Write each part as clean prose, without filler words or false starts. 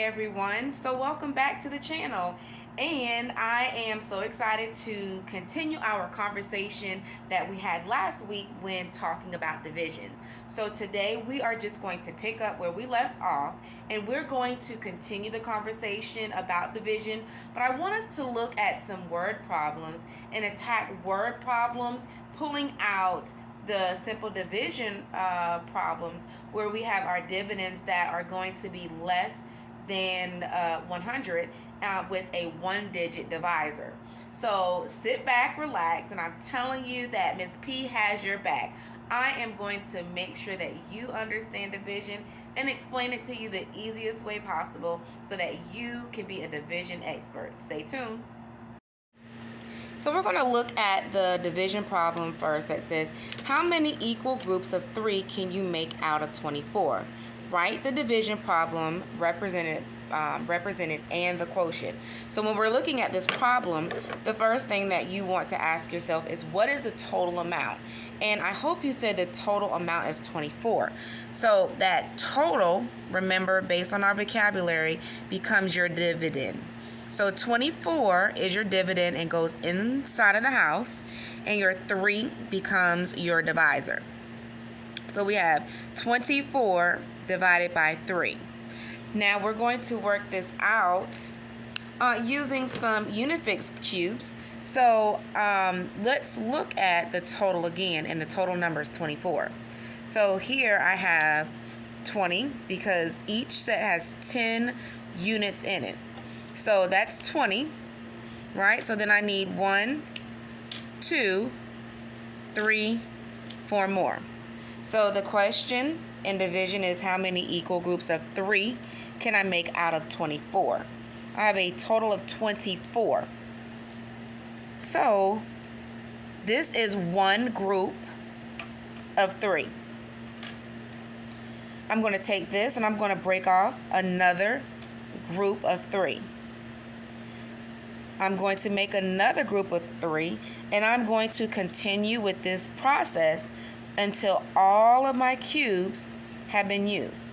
everyone. So welcome back to the channel. And I am so excited to continue our conversation that we had last week when talking about division. So today we are just going to pick up where we left off and we're going to continue the conversation about division. But I want us to look at some word problems and attack word problems, pulling out the simple division problems where we have our dividends that are going to be less than 100 with a one-digit divisor. So sit back, relax, and I'm telling you that Ms. P has your back. I am going to make sure that you understand division and explain it to you the easiest way possible so that you can be a division expert. Stay tuned. So we're going to look at the division problem first that says, how many equal groups of 3 can you make out of 24? Write the division problem represented and the quotient. So when we're looking at this problem, the first thing that you want to ask yourself is, what is the total amount? And I hope you said the total amount is 24. So that total, remember, based on our vocabulary, becomes your dividend. So 24 is your dividend and goes inside of the house, and your 3 becomes your divisor. So we have 24 divided by 3. Now we're going to work this out using some Unifix cubes. So let's look at the total again, and the total number is 24. So here I have 20 because each set has 10 units in it. So that's 20, right? So then I need 1, 2, 3, 4 more. So the question in division is, how many equal groups of 3 can I make out of 24? I have a total of 24. So this is one group of 3. I'm going to take this and I'm going to break off another group of 3. I'm going to make another group of 3, and I'm going to continue with this process until all of my cubes have been used.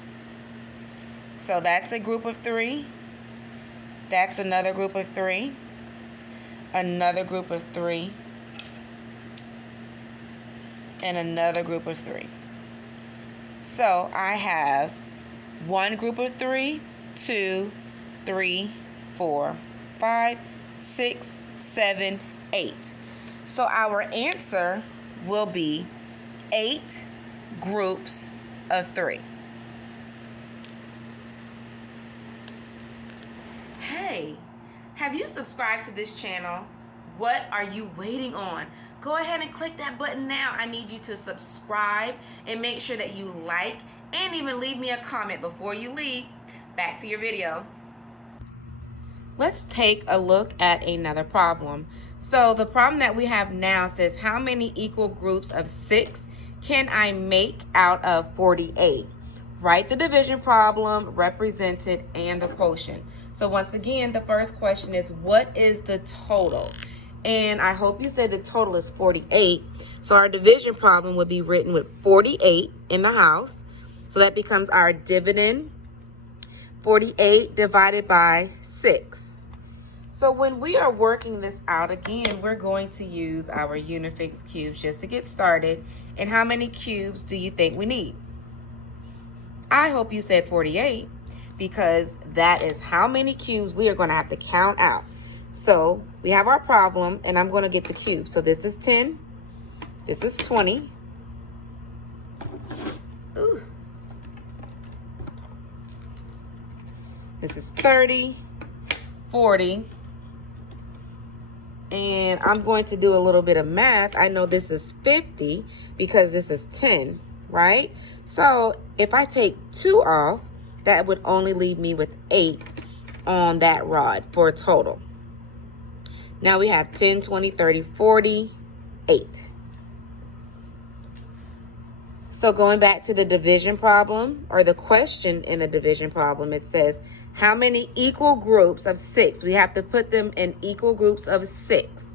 So that's a group of 3. That's another group of 3. Another group of 3. And another group of 3. So I have one group of 3, 2, 3, 4, 5, 6, 7, 8. So our answer will be 8 groups of 3. Hey, have you subscribed to this channel? What are you waiting on? Go ahead and click that button now. I need you to subscribe and make sure that you like and even leave me a comment before you leave. Back to your video. Let's take a look at another problem. So the problem that we have now says, how many equal groups of 6 can I make out of 48? Write the division problem represented and the quotient. So once again, the first question is, what is the total? And I hope you said the total is 48. So our division problem would be written with 48 in the house. So that becomes our dividend, 48 divided by 6. So when we are working this out, again, we're going to use our Unifix cubes just to get started. And how many cubes do you think we need? I hope you said 48, because that is how many cubes we are going to have to count out. So we have our problem, and I'm going to get the cubes. So this is 10. This is 20. Ooh. This is 30, 40. And I'm going to do a little bit of math. I know this is 50 because this is 10, right? So if I take 2 off, that would only leave me with 8 on that rod for a total. Now we have 10, 20, 30, 40, 8. So going back to the division problem, or the question in the division problem, it says, how many equal groups of 6? We have to put them in equal groups of 6.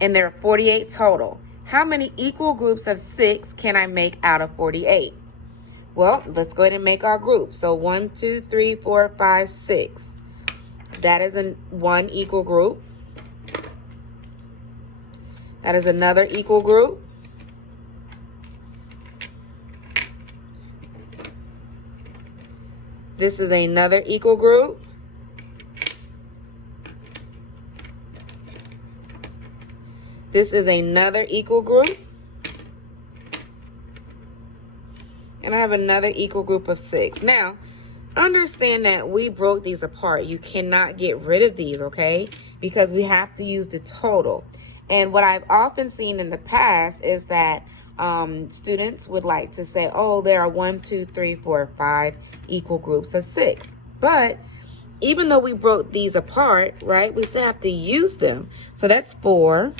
And there are 48 total. How many equal groups of 6 can I make out of 48? Well, let's go ahead and make our group. So 1, 2, 3, 4, 5, 6. That is one equal group. That is another equal group. This is another equal group. This is another equal group. And I have another equal group of 6. Now, understand that we broke these apart. You cannot get rid of these, okay? Because we have to use the total. And what I've often seen in the past is that students would like to say, oh, there are 1, 2, 3, 4, 5 equal groups of 6. But even though we broke these apart, right, we still have to use them. So that's 4,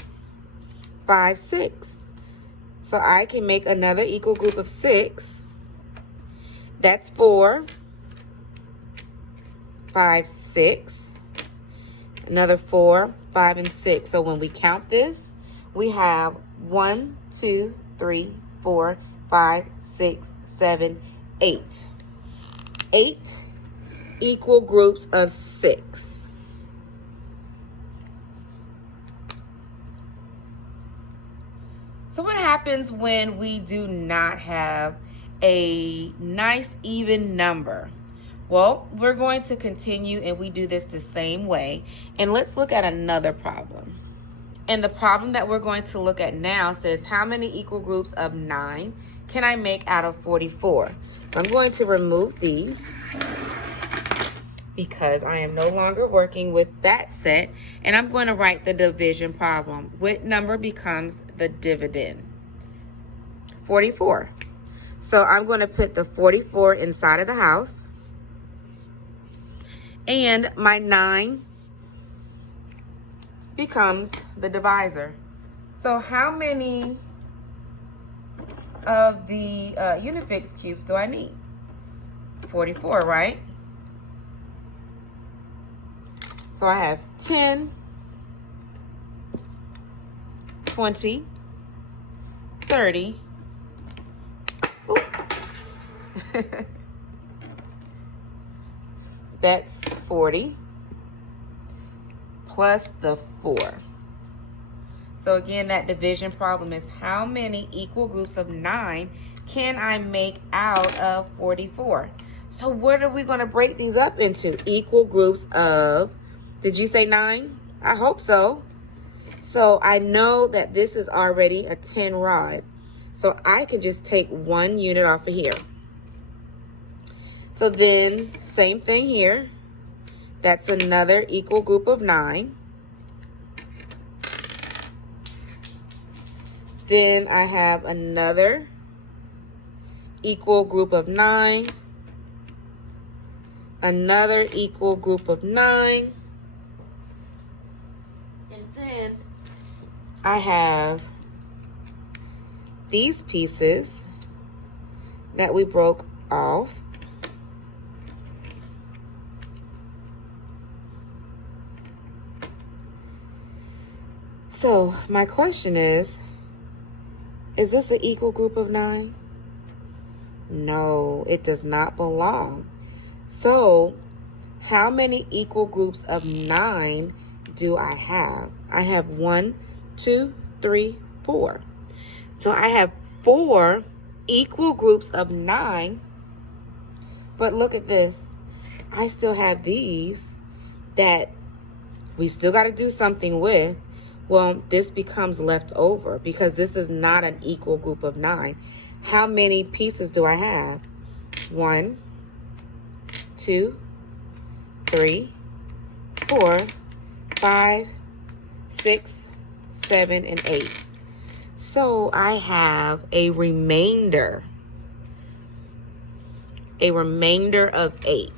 5, 6. So I can make another equal group of 6. That's 4, 5, 6. Another 4, 5, and 6. So when we count this, we have 1, 2, 3, 4, 5, 6, 7, 8. 8 equal groups of 6. So what happens when we do not have a nice even number? Well, we're going to continue and we do this the same way. And let's look at another problem. And the problem that we're going to look at now says, how many equal groups of 9 can I make out of 44? So I'm going to remove these because I am no longer working with that set. And I'm going to write the division problem. What number becomes the dividend? 44. So I'm going to put the 44 inside of the house. And my 9 becomes the divisor. So how many of the Unifix cubes do I need? 44, right? So I have 10, 20, 30. That's 40 plus the 4. So again, that division problem is how many equal groups of 9 can I make out of 44? So what are we going to break these up into? Equal groups of, did you say 9? I hope so. So I know that this is already a 10 rod. So I can just take 1 unit off of here. So then, same thing here. That's another equal group of 9. Then I have another equal group of 9. Another equal group of 9. And then I have these pieces that we broke off. So my question is this an equal group of 9? No, it does not belong. So how many equal groups of 9 do I have? I have 1, 2, 3, 4. So I have 4 equal groups of 9. But look at this. I still have these that we still got to do something with. Well, this becomes left over because this is not an equal group of 9. How many pieces do I have? 1, 2, 3, 4, 5, 6, 7, and 8. So I have a remainder of 8.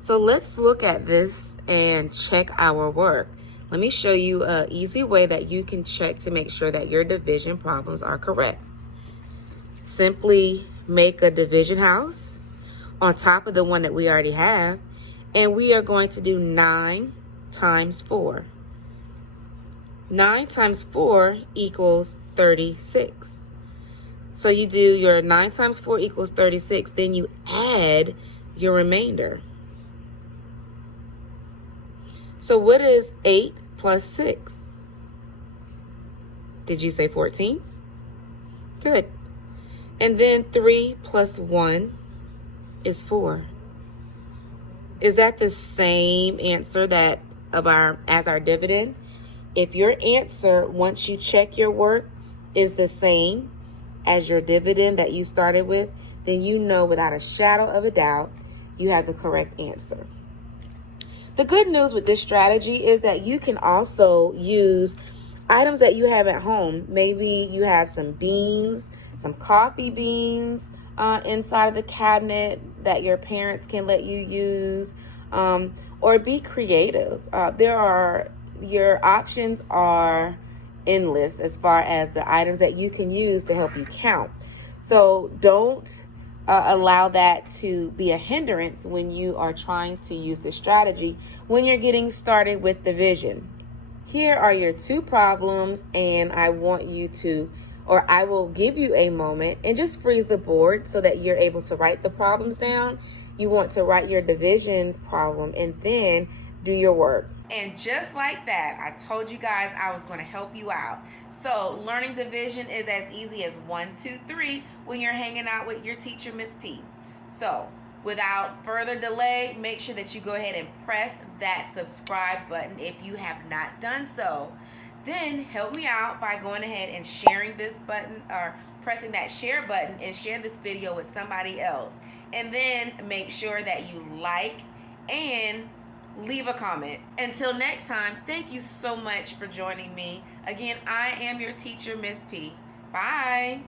So let's look at this and check our work. Let me show you an easy way that you can check to make sure that your division problems are correct. Simply make a division house on top of the one that we already have, and we are going to do 9 times 4. 9 times 4 equals 36. So you do your 9 times 4 equals 36. Then you add your remainder. So what is 8 plus 6? Did you say 14? Good. And then 3 plus 1 is 4. Is that the same answer that as our dividend? If your answer, once you check your work, is the same as your dividend that you started with, then you know without a shadow of a doubt you have the correct answer. The good news with this strategy is that you can also use items that you have at home. Maybe you have some beans, some coffee beans inside of the cabinet that your parents can let you use, or be creative. Your options are endless as far as the items that you can use to help you count. So don't allow that to be a hindrance when you are trying to use this strategy when you're getting started with division. Here are your 2 problems, and I will give you a moment and just freeze the board so that you're able to write the problems down. You want to write your division problem and then do your work. And just like that, I told you guys I was going to help you out. So learning division is as easy as 1, 2, 3 when you're hanging out with your teacher, Ms. P. So without further delay, make sure that you go ahead and press that subscribe button if you have not done so. Then help me out by going ahead and sharing this button, or pressing that share button and share this video with somebody else. And then make sure that you like and leave a comment. Until next time, thank you so much for joining me. Again, I am your teacher, Ms. P. Bye.